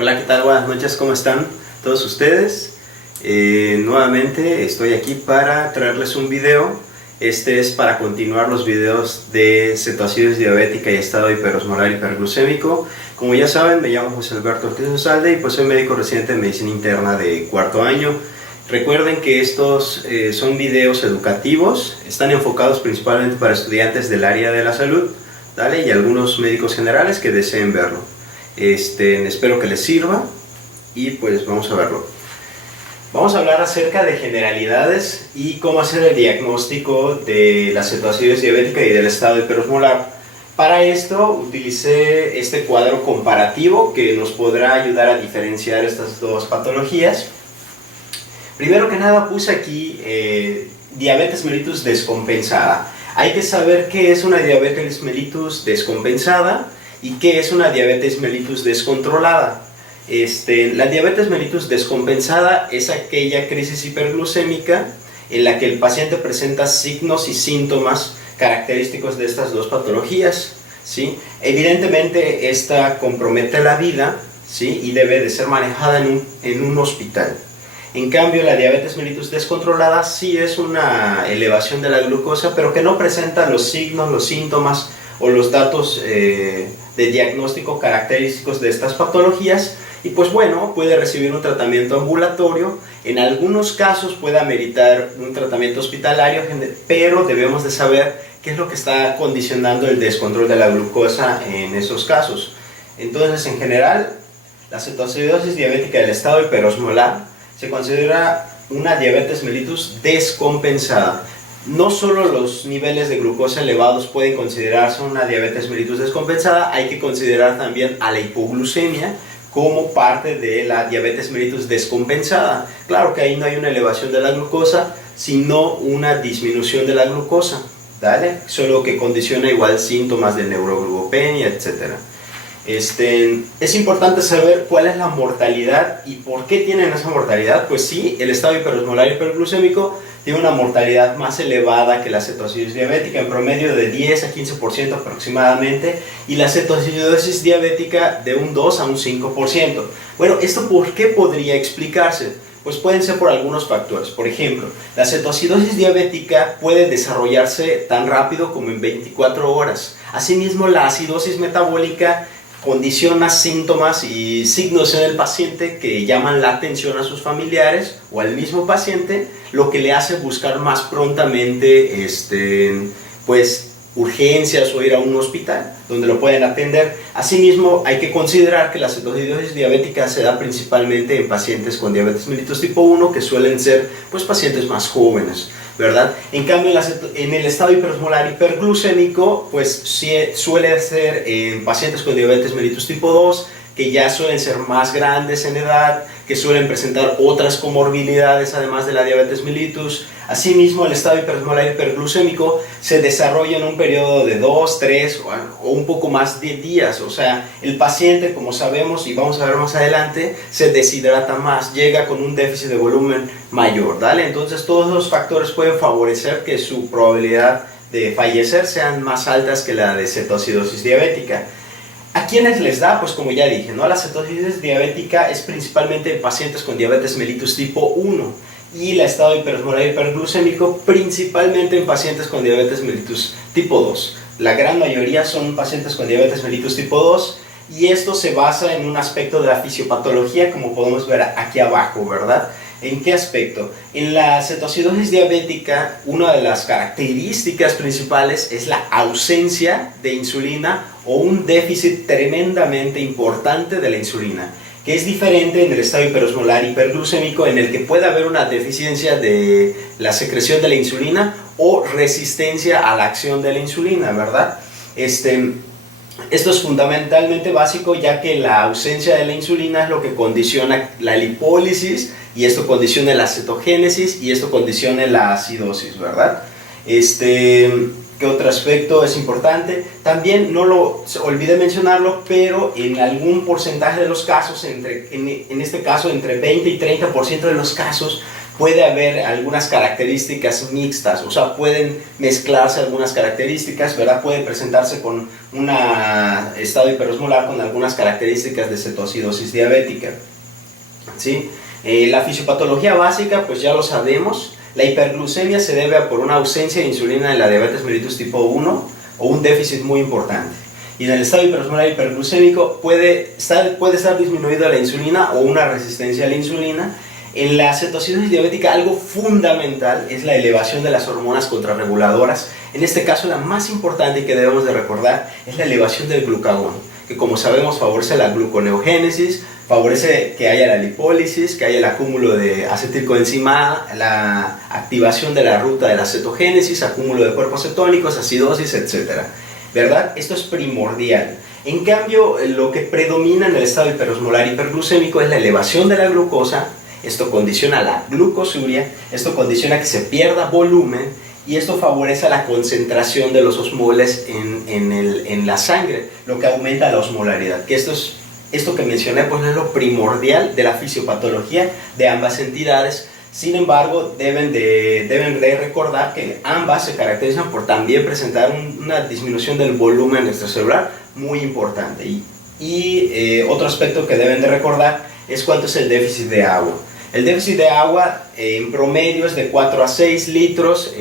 Hola, ¿qué tal? Buenas noches, ¿cómo están todos ustedes? Nuevamente estoy aquí para traerles un video. Este es para continuar los videos de cetoacidosis diabética y estado hiperosmolar hiperglucémico. Como ya saben, me llamo José Alberto Ortiz Usalde y pues soy médico residente en medicina interna de cuarto año. Recuerden que estos son videos educativos, están enfocados principalmente para estudiantes del área de la salud, ¿vale? Y algunos médicos generales que deseen verlo. Espero que les sirva y pues vamos a verlo. Vamos a hablar acerca de generalidades y cómo hacer el diagnóstico de la cetoacidosis diabética y del estado hiperosmolar. Para esto utilicé este cuadro comparativo que nos podrá ayudar a diferenciar estas dos patologías. Primero que nada puse aquí diabetes mellitus descompensada. Hay que saber qué es una diabetes mellitus descompensada y qué es una diabetes mellitus descontrolada. La diabetes mellitus descompensada es aquella crisis hiperglucémica en la que el paciente presenta signos y síntomas característicos de estas dos patologías, ¿sí? Evidentemente esta compromete la vida, ¿sí? Y debe de ser manejada en un hospital. En cambio, la diabetes mellitus descontrolada sí es una elevación de la glucosa, pero que no presenta los signos, los síntomas o los datos de diagnóstico característicos de estas patologías. Y pues bueno, puede recibir un tratamiento ambulatorio, en algunos casos puede ameritar un tratamiento hospitalario, pero debemos de saber qué es lo que está condicionando el descontrol de la glucosa en esos casos. Entonces, en general, la cetoacidosis diabética del estado hiperosmolar se considera una diabetes mellitus descompensada. No solo los niveles de glucosa elevados pueden considerarse una diabetes mellitus descompensada, hay que considerar también a la hipoglucemia como parte de la diabetes mellitus descompensada. Claro que ahí no hay una elevación de la glucosa, sino una disminución de la glucosa, ¿vale? Solo que condiciona igual síntomas de neuroglicopenia, etc. Es importante saber cuál es la mortalidad y por qué tienen esa mortalidad. Pues sí, el estado hiperosmolar hiperglucémico tiene una mortalidad más elevada que la cetoacidosis diabética, en promedio de 10 a 15% aproximadamente, y la cetoacidosis diabética de un 2 a un 5%. Bueno, ¿esto por qué podría explicarse? Pues pueden ser por algunos factores. Por ejemplo, la cetoacidosis diabética puede desarrollarse tan rápido como en 24 horas. Asimismo, la acidosis metabólica condiciona síntomas y signos en el paciente que llaman la atención a sus familiares o al mismo paciente, lo que le hace buscar más prontamente pues urgencias o ir a un hospital donde lo pueden atender. Asimismo, hay que considerar que la cetoacidosis diabética se da principalmente en pacientes con diabetes mellitus tipo 1, que suelen ser pues pacientes más jóvenes, ¿verdad? En cambio, en el estado hiperosmolar hiperglucémico, pues sí, suele ser en pacientes con diabetes mellitus tipo 2, que ya suelen ser más grandes en edad, que suelen presentar otras comorbilidades además de la diabetes mellitus. Asimismo, el estado hiperosmolar hiperglucémico se desarrolla en un periodo de 2, 3 o un poco más de días. O sea, el paciente, como sabemos y vamos a ver más adelante, se deshidrata más, llega con un déficit de volumen mayor, ¿vale? Entonces, todos los factores pueden favorecer que su probabilidad de fallecer sean más altas que la de cetoacidosis diabética. ¿A quiénes les da? Pues como ya dije, ¿no? La cetoacidosis diabética es principalmente en pacientes con diabetes mellitus tipo 1 y el estado hiperosmolar hiperglucémico principalmente en pacientes con diabetes mellitus tipo 2. La gran mayoría son pacientes con diabetes mellitus tipo 2 y esto se basa en un aspecto de la fisiopatología, como podemos ver aquí abajo, ¿verdad? ¿En qué aspecto? En la cetoacidosis diabética, una de las características principales es la ausencia de insulina o un déficit tremendamente importante de la insulina, que es diferente en el estado hiperosmolar hiperglucémico, en el que puede haber una deficiencia de la secreción de la insulina o resistencia a la acción de la insulina, ¿verdad? Esto es fundamentalmente básico, ya que la ausencia de la insulina es lo que condiciona la lipólisis, y esto condiciona la cetogénesis, y esto condiciona la acidosis, ¿verdad? ¿Qué otro aspecto es importante? También, no lo olvidé mencionarlo, pero en algún porcentaje de los casos, en este caso entre 20 y 30% de los casos, puede haber algunas características mixtas, o sea, pueden mezclarse algunas características, ¿verdad? Puede presentarse con un estado hiperosmolar con algunas características de cetoacidosis diabética, ¿sí? La fisiopatología básica, pues ya lo sabemos. La hiperglucemia se debe a por una ausencia de insulina en la diabetes mellitus tipo 1 o un déficit muy importante. Y en el estado hiperosmolar hiperglucémico puede estar disminuida la insulina o una resistencia a la insulina. En la cetoacidosis diabética algo fundamental es la elevación de las hormonas contrarreguladoras. En este caso la más importante que debemos de recordar es la elevación del glucagón, que como sabemos favorece la gluconeogénesis, favorece que haya la lipólisis, que haya el acúmulo de acetilcoenzima A, la activación de la ruta de la cetogénesis, acúmulo de cuerpos cetónicos, acidosis, etc. ¿Verdad? Esto es primordial. En cambio, lo que predomina en el estado hiperosmolar hiperglucémico es la elevación de la glucosa. Esto condiciona la glucosuria, esto condiciona que se pierda volumen y esto favorece la concentración de los osmoles en la sangre, lo que aumenta la osmolaridad. Que esto que mencioné pues es lo primordial de la fisiopatología de ambas entidades. Sin embargo, deben de recordar que ambas se caracterizan por también presentar una disminución del volumen extracelular muy importante. Y otro aspecto que deben de recordar es cuánto es el déficit de agua. El déficit de agua en promedio es de 4 a 6 litros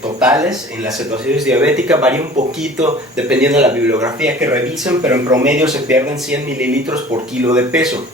totales en la cetoacidosis diabética. Varía un poquito dependiendo de la bibliografía que revisen, pero en promedio se pierden 100 mililitros por kilo de peso.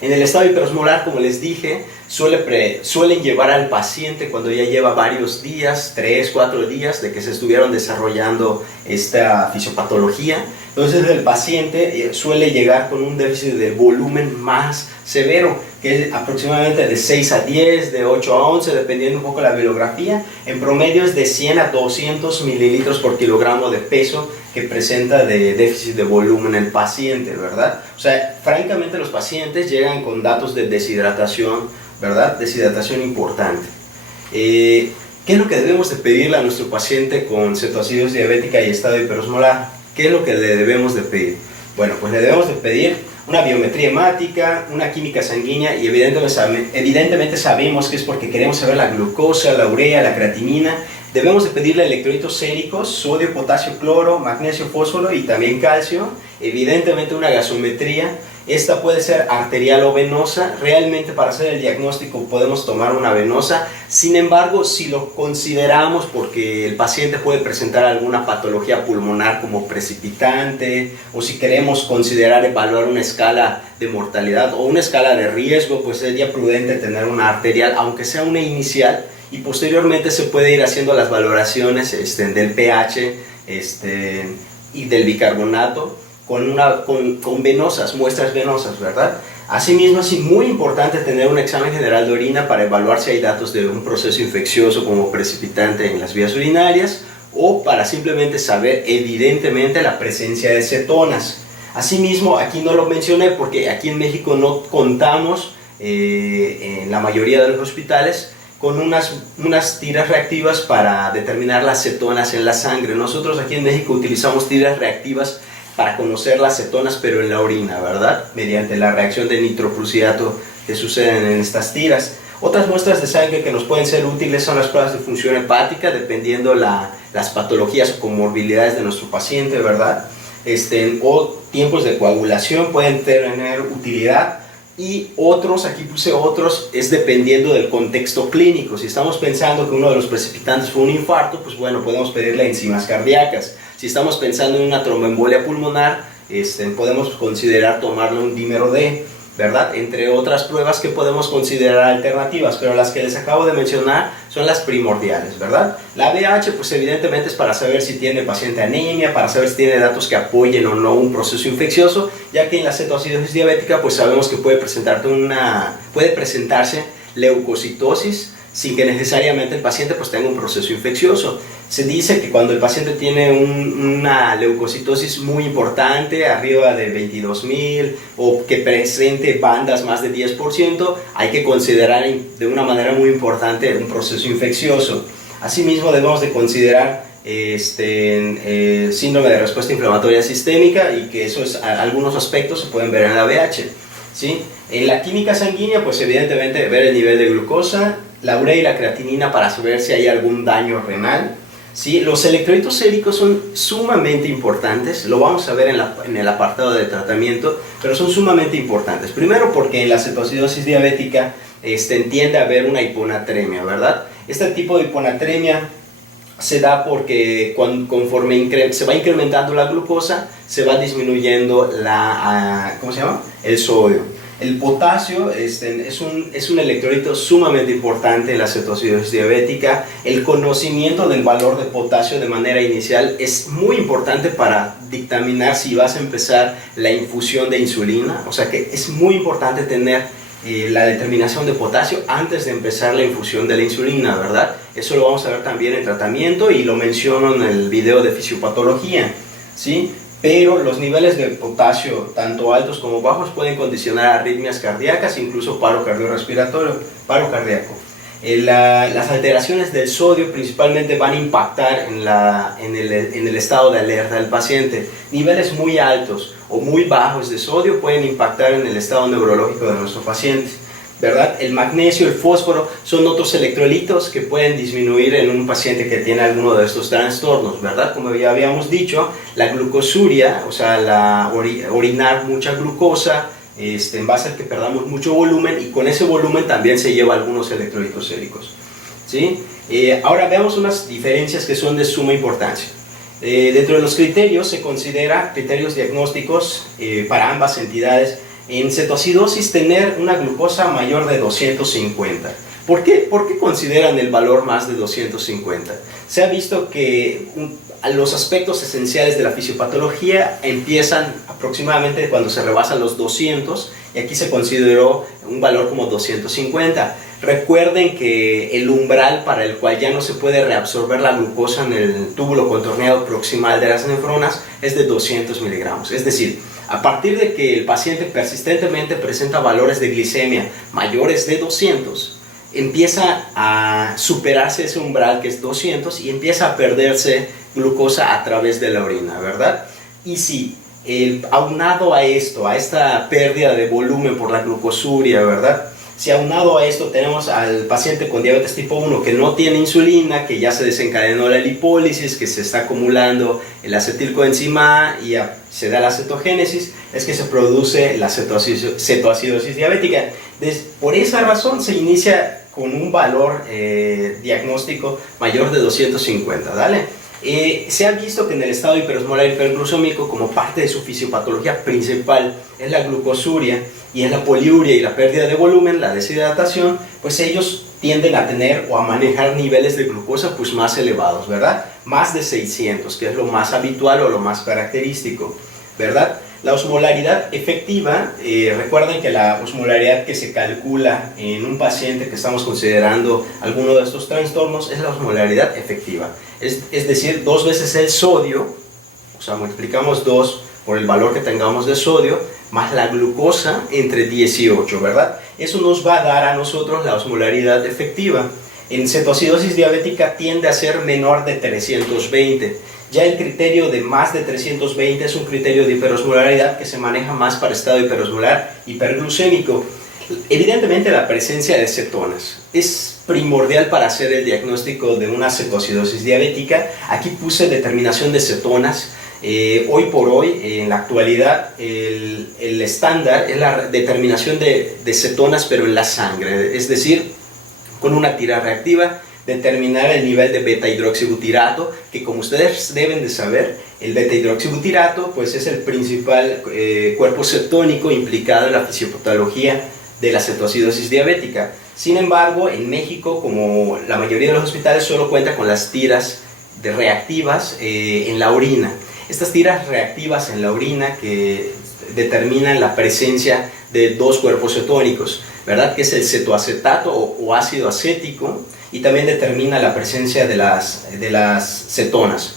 En el estado hiperosmolar, como les dije, suelen llevar al paciente cuando ya lleva varios días, 3, 4 días de que se estuvieron desarrollando esta fisiopatología. Entonces el paciente suele llegar con un déficit de volumen más severo, que es aproximadamente de 6 a 10, de 8 a 11, dependiendo un poco de la bibliografía. En promedio es de 100 a 200 mililitros por kilogramo de peso que presenta de déficit de volumen el paciente, ¿verdad? O sea, francamente los pacientes llegan con datos de deshidratación, ¿verdad? Deshidratación importante. ¿Qué es lo que debemos de pedirle a nuestro paciente con cetoacidosis diabética y estado hiperosmolar? ¿Qué es lo que le debemos de pedir? Bueno, pues le debemos de pedir una biometría hemática, una química sanguínea y evidentemente sabemos que es porque queremos saber la glucosa, la urea, la creatinina. Debemos de pedirle electrolitos séricos, sodio, potasio, cloro, magnesio, fósforo y también calcio. Evidentemente una gasometría. Esta puede ser arterial o venosa. Realmente para hacer el diagnóstico podemos tomar una venosa. Sin embargo, si lo consideramos porque el paciente puede presentar alguna patología pulmonar como precipitante, o si queremos considerar evaluar una escala de mortalidad o una escala de riesgo, pues sería prudente tener una arterial, aunque sea una inicial, y posteriormente se puede ir haciendo las valoraciones del pH y del bicarbonato con venosas, muestras venosas, ¿verdad? Asimismo, es muy importante tener un examen general de orina para evaluar si hay datos de un proceso infeccioso como precipitante en las vías urinarias o para simplemente saber evidentemente la presencia de cetonas. Asimismo, aquí no lo mencioné porque aquí en México no contamos en la mayoría de los hospitales con unas tiras reactivas para determinar las cetonas en la sangre. Nosotros aquí en México utilizamos tiras reactivas para conocer las cetonas, pero en la orina, ¿verdad? Mediante la reacción de nitroprusiato que suceden en estas tiras. Otras muestras de sangre que nos pueden ser útiles son las pruebas de función hepática, dependiendo las patologías o comorbilidades de nuestro paciente, ¿verdad? O tiempos de coagulación pueden tener utilidad. Y otros, aquí puse otros, es dependiendo del contexto clínico. Si estamos pensando que uno de los precipitantes fue un infarto, pues bueno, podemos pedirle enzimas cardíacas. Si estamos pensando en una tromboembolia pulmonar, podemos considerar tomarle un dímero D, ¿verdad? Entre otras pruebas que podemos considerar alternativas, pero las que les acabo de mencionar son las primordiales, ¿verdad? La BH, pues evidentemente es para saber si tiene el paciente anemia, para saber si tiene datos que apoyen o no un proceso infeccioso, ya que en la cetoacidosis diabética pues sabemos que puede presentarse leucocitosis sin que necesariamente el paciente pues tenga un proceso infeccioso. Se dice que cuando el paciente tiene una leucocitosis muy importante, arriba de 22.000, o que presente bandas más de 10%, hay que considerar de una manera muy importante un proceso infeccioso. Asimismo debemos de considerar síndrome de respuesta inflamatoria sistémica, y que algunos aspectos se pueden ver en la VH, ¿sí? En la química sanguínea, pues evidentemente ver el nivel de glucosa, la urea y la creatinina para saber si hay algún daño renal. ¿Sí? Los electrolitos séricos son sumamente importantes, lo vamos a ver en el apartado de tratamiento, pero son sumamente importantes. Primero porque en la cetoacidosis diabética tiende a haber una hiponatremia, ¿verdad? Este tipo de hiponatremia se da porque conforme se va incrementando la glucosa, se va disminuyendo el sodio. El potasio es un electrolito sumamente importante en la cetoacidosis diabética. El conocimiento del valor de potasio de manera inicial es muy importante para dictaminar si vas a empezar la infusión de insulina. O sea que es muy importante tener la determinación de potasio antes de empezar la infusión de la insulina, ¿verdad? Eso lo vamos a ver también en tratamiento y lo menciono en el video de fisiopatología, ¿sí? Pero los niveles de potasio, tanto altos como bajos, pueden condicionar arritmias cardíacas, incluso paro cardiorrespiratorio, paro cardíaco. Las alteraciones del sodio principalmente van a impactar en el estado de alerta del paciente. Niveles muy altos o muy bajos de sodio pueden impactar en el estado neurológico de nuestro paciente, ¿verdad? El magnesio, el fósforo son otros electrolitos que pueden disminuir en un paciente que tiene alguno de estos trastornos, ¿verdad? Como ya habíamos dicho, la glucosuria, o sea, orinar mucha glucosa, en base a que perdamos mucho volumen, y con ese volumen también se lleva algunos electrolitos séricos, ¿sí? Ahora veamos unas diferencias que son de suma importancia. Dentro de los criterios se considera criterios diagnósticos para ambas entidades. En cetoacidosis tener una glucosa mayor de 250. ¿Por qué consideran el valor más de 250? Se ha visto que los aspectos esenciales de la fisiopatología empiezan aproximadamente cuando se rebasan los 200, y aquí se consideró un valor como 250. Recuerden que el umbral para el cual ya no se puede reabsorber la glucosa en el túbulo contorneado proximal de las nefronas es de 200 miligramos. Es decir, a partir de que el paciente persistentemente presenta valores de glicemia mayores de 200, empieza a superarse ese umbral que es 200 y empieza a perderse glucosa a través de la orina, ¿verdad? Y si aunado a esto, a esta pérdida de volumen por la glucosuria, ¿verdad? Si aunado a esto tenemos al paciente con diabetes tipo 1 que no tiene insulina, que ya se desencadenó la lipólisis, que se está acumulando el acetilcoenzima A y se da la cetogénesis, es que se produce la cetoacidosis diabética. Por esa razón se inicia con un valor diagnóstico mayor de 250, ¿vale? Se ha visto que en el estado hiperosmolar hiperglucémico, como parte de su fisiopatología principal es la glucosuria y es la poliuria y la pérdida de volumen, la deshidratación, pues ellos tienden a tener o a manejar niveles de glucosa pues más elevados, ¿verdad? Más de 600, que es lo más habitual o lo más característico, ¿verdad? La osmolaridad efectiva, recuerden que la osmolaridad que se calcula en un paciente que estamos considerando alguno de estos trastornos es la osmolaridad efectiva. Es decir, 2 veces el sodio, o sea, multiplicamos 2 por el valor que tengamos de sodio, más la glucosa entre 18, ¿verdad? Eso nos va a dar a nosotros la osmolaridad efectiva. En cetoacidosis diabética tiende a ser menor de 320. Ya el criterio de más de 320 es un criterio de hiperosmolaridad que se maneja más para estado hiperosmolar hiperglucémico. Evidentemente la presencia de cetonas es primordial para hacer el diagnóstico de una cetoacidosis diabética. Aquí puse determinación de cetonas. Hoy por hoy, en la actualidad, el estándar es la determinación de cetonas pero en la sangre, es decir, con una tira reactiva, determinar el nivel de beta-hidroxibutirato, que como ustedes deben de saber, el beta-hidroxibutirato pues es el principal cuerpo cetónico implicado en la fisiopatología de la cetoacidosis diabética. Sin embargo, en México, como la mayoría de los hospitales, solo cuenta con las tiras reactivas en la orina. Estas tiras reactivas en la orina que determinan la presencia de 2 cuerpos cetónicos, ¿verdad? Que es el cetoacetato o ácido acético, y también determina la presencia de las cetonas,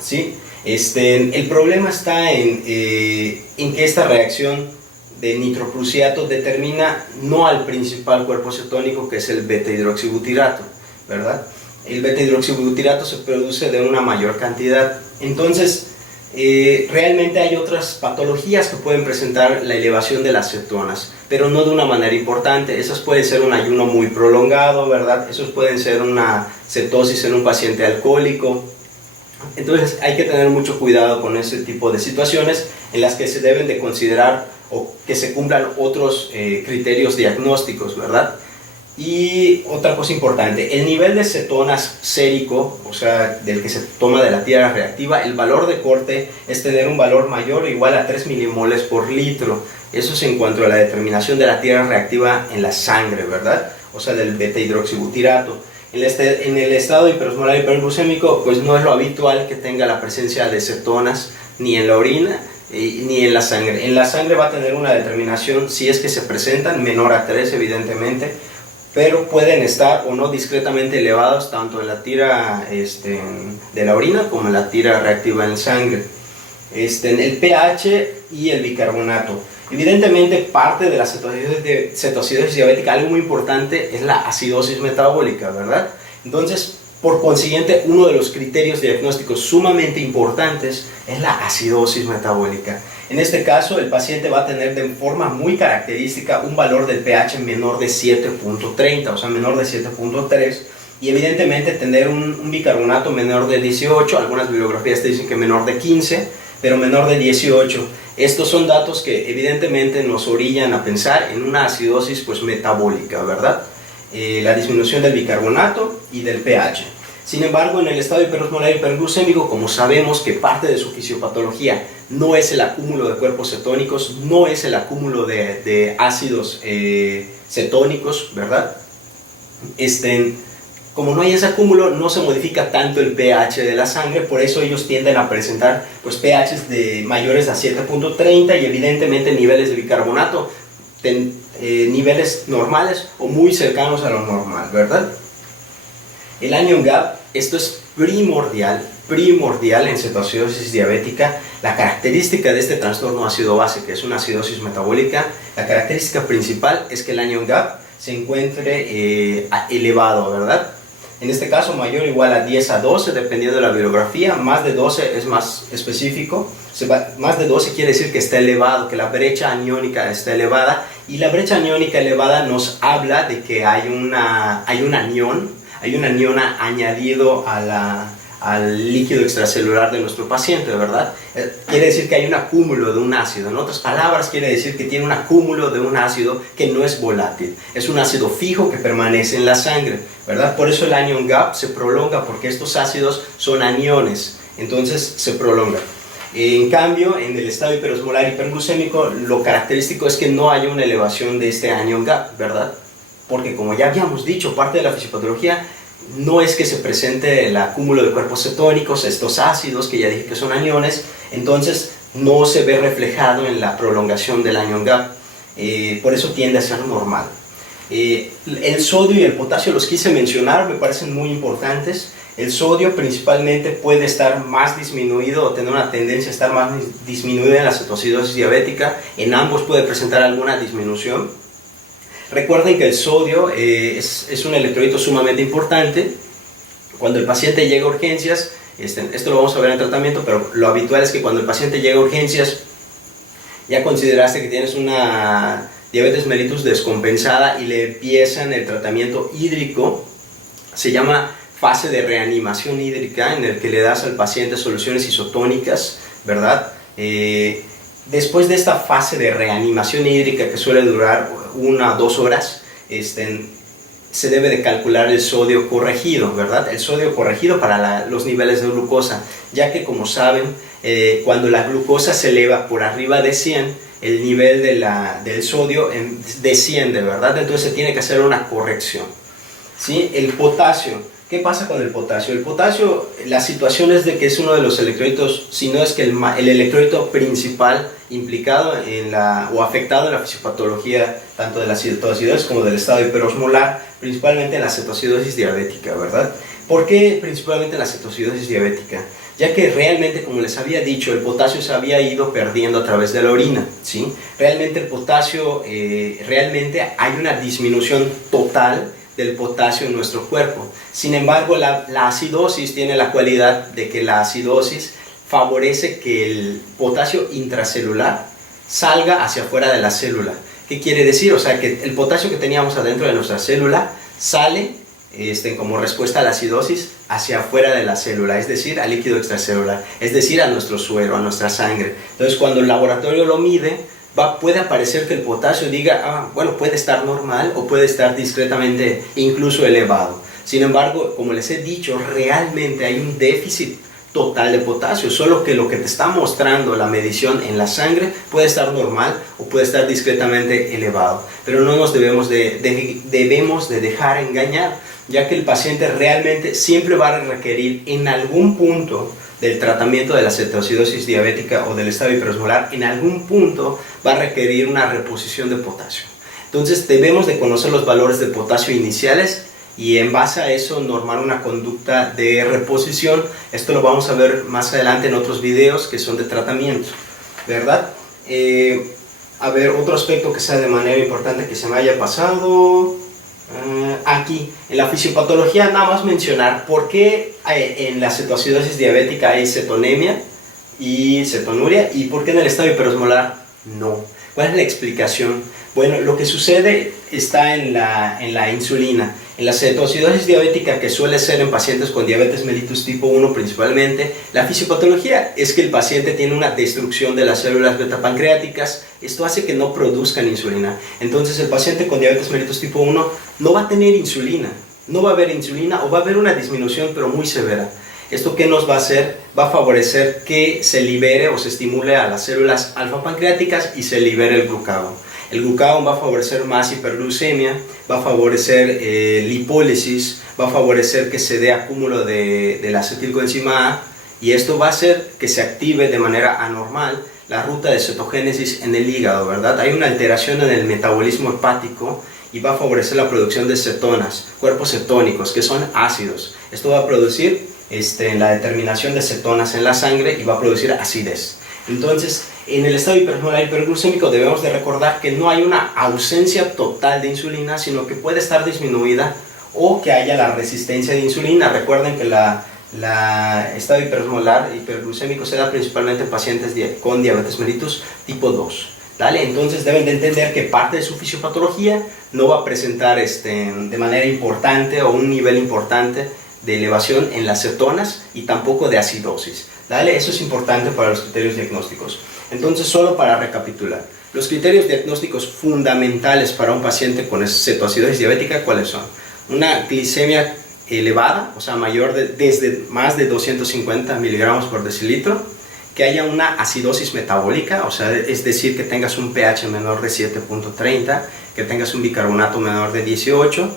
¿sí? El problema está en que esta reacción de nitroprusiato determina no al principal cuerpo cetónico, que es el beta-hidroxibutirato, ¿verdad? El beta-hidroxibutirato se produce de una mayor cantidad. Entonces, Realmente hay otras patologías que pueden presentar la elevación de las cetonas, pero no de una manera importante. Esas pueden ser un ayuno muy prolongado, ¿verdad? Esos pueden ser una cetosis en un paciente alcohólico. Entonces hay que tener mucho cuidado con ese tipo de situaciones en las que se deben de considerar o que se cumplan otros criterios diagnósticos, ¿verdad? Y otra cosa importante, el nivel de cetonas sérico, o sea, del que se toma de la tira reactiva, el valor de corte es tener un valor mayor o igual a 3 milimoles por litro. Eso es en cuanto a la determinación de la tira reactiva en la sangre, ¿verdad? O sea, del beta-hidroxibutirato. En el estado hiperosmolar hiperglucémico, pues no es lo habitual que tenga la presencia de cetonas ni en la orina ni en la sangre. En la sangre va a tener una determinación, si es que se presentan, menor a 3 evidentemente, pero pueden estar o no discretamente elevados tanto en la tira de la orina como en la tira reactiva en sangre. El pH y el bicarbonato. Evidentemente parte de la cetoacidosis diabética, algo muy importante es la acidosis metabólica, ¿verdad? Entonces, por consiguiente, uno de los criterios diagnósticos sumamente importantes es la acidosis metabólica. En este caso, el paciente va a tener de forma muy característica un valor del pH menor de 7.30, o sea, menor de 7.3, y evidentemente tener un bicarbonato menor de 18, algunas bibliografías te dicen que menor de 15, pero menor de 18. Estos son datos que evidentemente nos orillan a pensar en una acidosis pues metabólica, ¿verdad? La disminución del bicarbonato y del pH. Sin embargo, en el estado hiperosmolar hiperglucémico, como sabemos que parte de su fisiopatología no es el acúmulo de cuerpos cetónicos, no es el acúmulo de ácidos cetónicos, ¿verdad? Como no hay ese acúmulo, no se modifica tanto el pH de la sangre, por eso ellos tienden a presentar pues, pHs mayores a 7.30 y evidentemente niveles de bicarbonato, niveles normales o muy cercanos a lo normal, ¿verdad? El anion gap, esto es primordial en cetoacidosis diabética. La característica de este trastorno ácido-base, que es una acidosis metabólica, la característica principal es que el anion gap se encuentre elevado, ¿verdad? En este caso mayor o igual a 10 a 12, dependiendo de la bibliografía. Más de 12 es más específico. Más de 12 quiere decir que está elevado, que la brecha aniónica está elevada. Y la brecha aniónica elevada nos habla de que hay un anión añadido al líquido extracelular de nuestro paciente, ¿verdad? Quiere decir que hay un acúmulo de un ácido. En otras palabras, quiere decir que tiene un acúmulo de un ácido que no es volátil. Es un ácido fijo que permanece en la sangre, ¿verdad? Por eso el anion gap se prolonga, porque estos ácidos son aniones, entonces se prolonga. En cambio, en el estado hiperosmolar hiperglucémico, lo característico es que no hay una elevación de este anion gap, ¿verdad? Porque como ya habíamos dicho, parte de la fisiopatología no es que se presente el acúmulo de cuerpos cetónicos, estos ácidos que ya dije que son aniones, entonces no se ve reflejado en la prolongación del anion gap, por eso tiende a ser normal. El sodio y el potasio los quise mencionar, me parecen muy importantes. El sodio principalmente puede estar más disminuido o tener una tendencia a estar más disminuida en la cetoacidosis diabética, en ambos puede presentar alguna disminución. Recuerden que el sodio es un electrolito sumamente importante. Cuando el paciente llega a urgencias, esto lo vamos a ver en tratamiento, pero lo habitual es que cuando el paciente llega a urgencias, ya consideraste que tienes una diabetes mellitus descompensada y le empiezan el tratamiento hídrico, se llama fase de reanimación hídrica, en el que le das al paciente soluciones isotónicas, ¿verdad? Después de esta fase de reanimación hídrica, que suele durar 1 a 2 horas, se debe de calcular el sodio corregido, ¿verdad? El sodio corregido para los niveles de glucosa, ya que como saben, cuando la glucosa se eleva por arriba de 100, el nivel del sodio desciende, ¿verdad? Entonces se tiene que hacer una corrección, ¿sí? El potasio. ¿Qué pasa con el potasio? El potasio, la situación es de que es uno de los electrolitos, si no es que el electrolito principal implicado o afectado en la fisiopatología tanto de la cetoacidosis como del estado hiperosmolar, principalmente en la cetoacidosis diabética, ¿verdad? ¿Por qué principalmente en la cetoacidosis diabética? Ya que realmente, como les había dicho, el potasio se había ido perdiendo a través de la orina, ¿sí? Realmente el potasio, realmente hay una disminución total del potasio en nuestro cuerpo. Sin embargo, la acidosis tiene la cualidad de que la acidosis favorece que el potasio intracelular salga hacia afuera de la célula. ¿Qué quiere decir? O sea, que el potasio que teníamos adentro de nuestra célula sale como respuesta a la acidosis hacia afuera de la célula, es decir, al líquido extracelular, es decir, a nuestro suero, a nuestra sangre. Entonces, cuando el laboratorio lo mide, puede aparecer que el potasio diga, bueno, puede estar normal o puede estar discretamente incluso elevado. Sin embargo, como les he dicho, realmente hay un déficit total de potasio, solo que lo que te está mostrando la medición en la sangre puede estar normal o puede estar discretamente elevado, pero no nos debemos de dejar engañar, ya que el paciente realmente siempre va a requerir en algún punto del tratamiento de la cetoacidosis diabética o del estado hiperosmolar, en algún punto va a requerir una reposición de potasio. Entonces debemos de conocer los valores de potasio iniciales y en base a eso normar una conducta de reposición. Esto lo vamos a ver más adelante en otros videos que son de tratamiento, ¿verdad? A ver, otro aspecto que sea de manera importante que se me haya pasado. Aquí, en la fisiopatología, nada más mencionar por qué en la cetoacidosis diabética hay cetonemia y cetonuria y por qué en el estado hiperosmolar no. ¿Cuál es la explicación? Bueno, lo que sucede está en la insulina. En la cetoacidosis diabética, que suele ser en pacientes con diabetes mellitus tipo 1 principalmente, la fisiopatología es que el paciente tiene una destrucción de las células beta pancreáticas. Esto hace que no produzcan insulina. Entonces el paciente con diabetes mellitus tipo 1 no va a tener insulina. No va a haber insulina o va a haber una disminución pero muy severa. ¿Esto qué nos va a hacer? Va a favorecer que se libere o se estimule a las células alfa pancreáticas y se libere el glucagón. El glucagón va a favorecer más hiperglucemia, va a favorecer lipólisis, va a favorecer que se dé acúmulo de la acetilcoenzima A, y esto va a hacer que se active de manera anormal la ruta de cetogénesis en el hígado, ¿verdad? Hay una alteración en el metabolismo hepático y va a favorecer la producción de cetonas, cuerpos cetónicos, que son ácidos. Esto va a producir la determinación de cetonas en la sangre y va a producir acidez. Entonces, en el estado hiperosmolar hiperglucémico debemos de recordar que no hay una ausencia total de insulina, sino que puede estar disminuida o que haya la resistencia de insulina. Recuerden que el estado hiperosmolar hiperglucémico se da principalmente en pacientes con diabetes mellitus tipo 2. ¿Vale? Entonces deben de entender que parte de su fisiopatología no va a presentar de manera importante o un nivel importante de elevación en las cetonas y tampoco de acidosis. ¿Vale? Eso es importante para los criterios diagnósticos. Entonces, solo para recapitular, los criterios diagnósticos fundamentales para un paciente con cetoacidosis diabética, ¿cuáles son? Una glicemia elevada, o sea, desde más de 250 miligramos por decilitro, que haya una acidosis metabólica, o sea, es decir, que tengas un pH menor de 7.30, que tengas un bicarbonato menor de 18,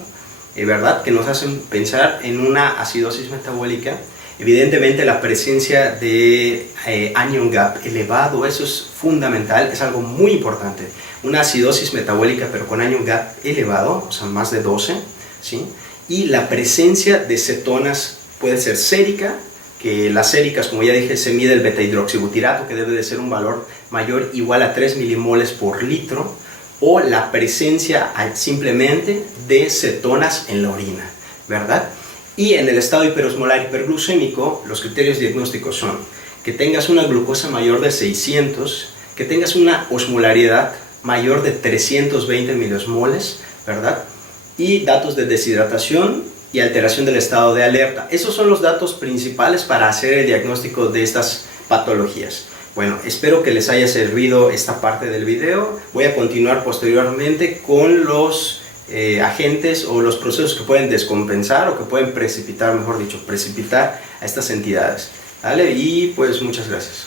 ¿verdad? Que nos hacen pensar en una acidosis metabólica. Evidentemente la presencia de anion gap elevado, eso es fundamental, es algo muy importante. Una acidosis metabólica pero con anion gap elevado, o sea, más de 12, ¿sí? Y la presencia de cetonas puede ser sérica, que las séricas, como ya dije, se mide el beta-hidroxibutirato, que debe de ser un valor mayor o igual a 3 milimoles por litro, o la presencia simplemente de cetonas en la orina, ¿verdad? Y en el estado hiperosmolar hiperglucémico, los criterios diagnósticos son que tengas una glucosa mayor de 600, que tengas una osmolaridad mayor de 320 miliosmoles, ¿verdad? Y datos de deshidratación y alteración del estado de alerta. Esos son los datos principales para hacer el diagnóstico de estas patologías. Bueno, espero que les haya servido esta parte del video. Voy a continuar posteriormente con los agentes o los procesos que pueden descompensar o que pueden precipitar, mejor dicho, precipitar a estas entidades. ¿Vale? Y pues muchas gracias.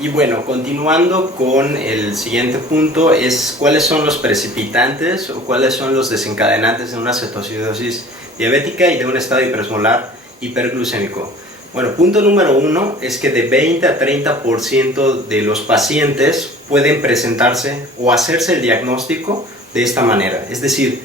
Y bueno, continuando con el siguiente punto, es cuáles son los precipitantes o cuáles son los desencadenantes de una cetoacidosis diabética y de un estado hiperosmolar hiperglucémico. Bueno, punto número 1 es que de 20 a 30% de los pacientes pueden presentarse o hacerse el diagnóstico de esta manera. Es decir,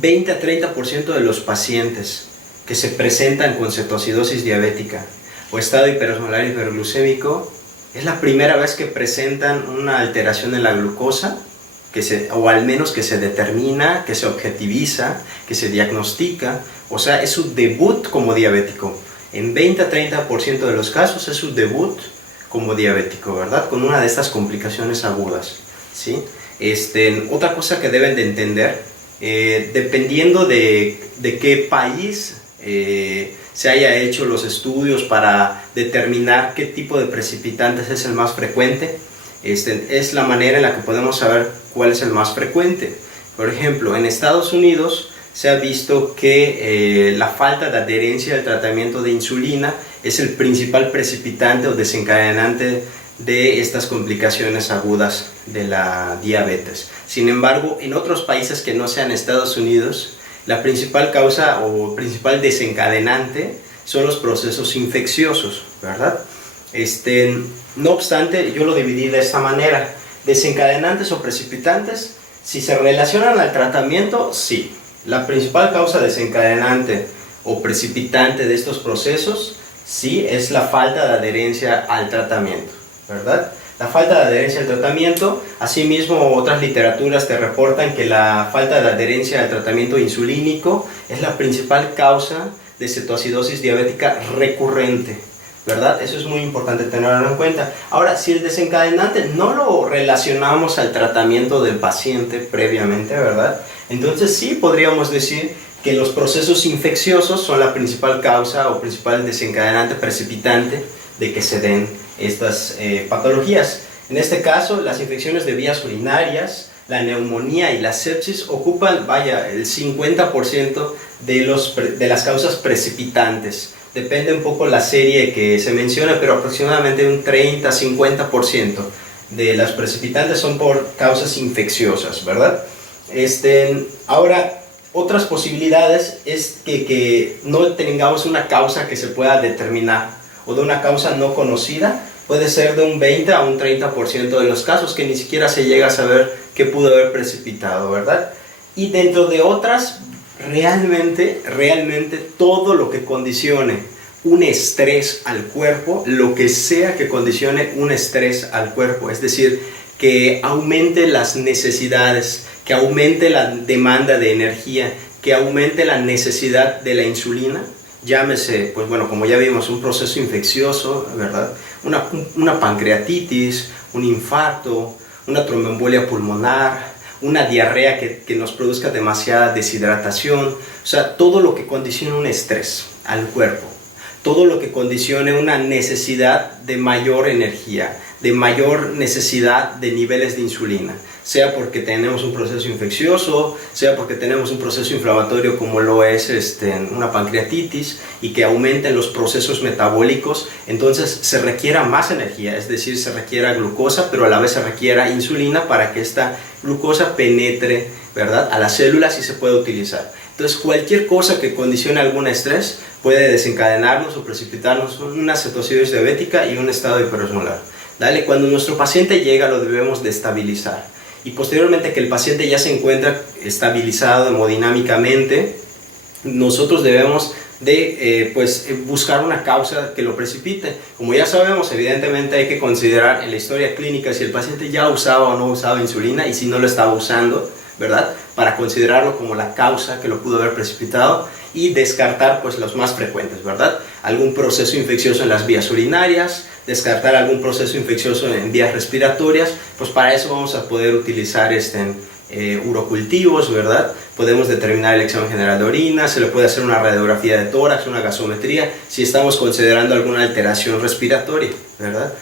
20 a 30% de los pacientes que se presentan con cetoacidosis diabética o estado hiperosmolar hiperglucémico es la primera vez que presentan una alteración en la glucosa o al menos que se determina, que se objetiviza, que se diagnostica, o sea, es su debut como diabético. En 20 a 30% de los casos es su debut como diabético, ¿verdad? Con una de estas complicaciones agudas, ¿sí? Otra cosa que deben de entender, dependiendo de qué país se haya hecho los estudios para determinar qué tipo de precipitantes es el más frecuente, es la manera en la que podemos saber cuál es el más frecuente. Por ejemplo, en Estados Unidos se ha visto que la falta de adherencia al tratamiento de insulina es el principal precipitante o desencadenante de estas complicaciones agudas de la diabetes. Sin embargo, en otros países que no sean Estados Unidos, la principal causa o principal desencadenante son los procesos infecciosos, ¿verdad? No obstante, yo lo dividí de esta manera: desencadenantes o precipitantes. Si se relacionan al tratamiento, sí. La principal causa desencadenante o precipitante de estos procesos, sí, es la falta de adherencia al tratamiento, ¿verdad? La falta de adherencia al tratamiento, asimismo otras literaturas te reportan que la falta de adherencia al tratamiento insulínico es la principal causa de cetoacidosis diabética recurrente, ¿verdad? Eso es muy importante tenerlo en cuenta. Ahora, si el desencadenante no lo relacionamos al tratamiento del paciente previamente, ¿verdad? Entonces sí podríamos decir que los procesos infecciosos son la principal causa o principal desencadenante precipitante de que se den estas patologías. En este caso, las infecciones de vías urinarias, la neumonía y la sepsis ocupan, el 50% de las causas precipitantes. Depende un poco la serie que se menciona, pero aproximadamente un 30-50% de las precipitantes son por causas infecciosas, ¿verdad? Ahora, otras posibilidades es que no tengamos una causa que se pueda determinar, o de una causa no conocida. Puede ser de un 20 a un 30% de los casos que ni siquiera se llega a saber qué pudo haber precipitado, ¿verdad? Y dentro de otras, realmente todo lo que condicione un estrés al cuerpo, lo que sea que condicione un estrés al cuerpo, es decir, que aumente las necesidades, que aumente la demanda de energía, que aumente la necesidad de la insulina, llámese, pues bueno, como ya vimos, un proceso infeccioso, ¿verdad? Una pancreatitis, un infarto, una tromboembolia pulmonar, una diarrea que nos produzca demasiada deshidratación, o sea, todo lo que condicione un estrés al cuerpo, todo lo que condicione una necesidad de mayor energía, de mayor necesidad de niveles de insulina, sea porque tenemos un proceso infeccioso, sea porque tenemos un proceso inflamatorio como lo es una pancreatitis, y que aumenten los procesos metabólicos, entonces se requiera más energía, es decir, se requiera glucosa, pero a la vez se requiera insulina para que esta glucosa penetre, ¿verdad?, a las células y se pueda utilizar. Entonces, cualquier cosa que condicione algún estrés puede desencadenarnos o precipitarnos una cetoacidosis diabética y un estado hiperosmolar. Cuando nuestro paciente llega, lo debemos de estabilizar. Y posteriormente que el paciente ya se encuentra estabilizado hemodinámicamente, nosotros debemos de buscar una causa que lo precipite. Como ya sabemos, evidentemente hay que considerar en la historia clínica si el paciente ya usaba o no usaba insulina, y si no lo estaba usando, ¿verdad?, para considerarlo como la causa que lo pudo haber precipitado, y descartar pues los más frecuentes, ¿verdad? Algún proceso infeccioso en las vías urinarias, descartar algún proceso infeccioso en vías respiratorias. Pues para eso vamos a poder utilizar urocultivos, ¿verdad? Podemos determinar el examen general de orina, se le puede hacer una radiografía de tórax, una gasometría, si estamos considerando alguna alteración respiratoria, ¿verdad?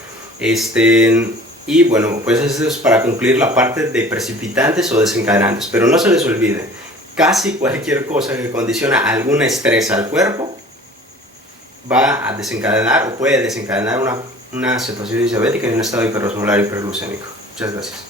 Y bueno, pues eso es para concluir la parte de precipitantes o desencadenantes. Pero no se les olvide, casi cualquier cosa que condiciona algún estrés al cuerpo va a desencadenar o puede desencadenar una cetoacidosis diabética y un estado hiperosmolar hiperglucémico. Muchas gracias.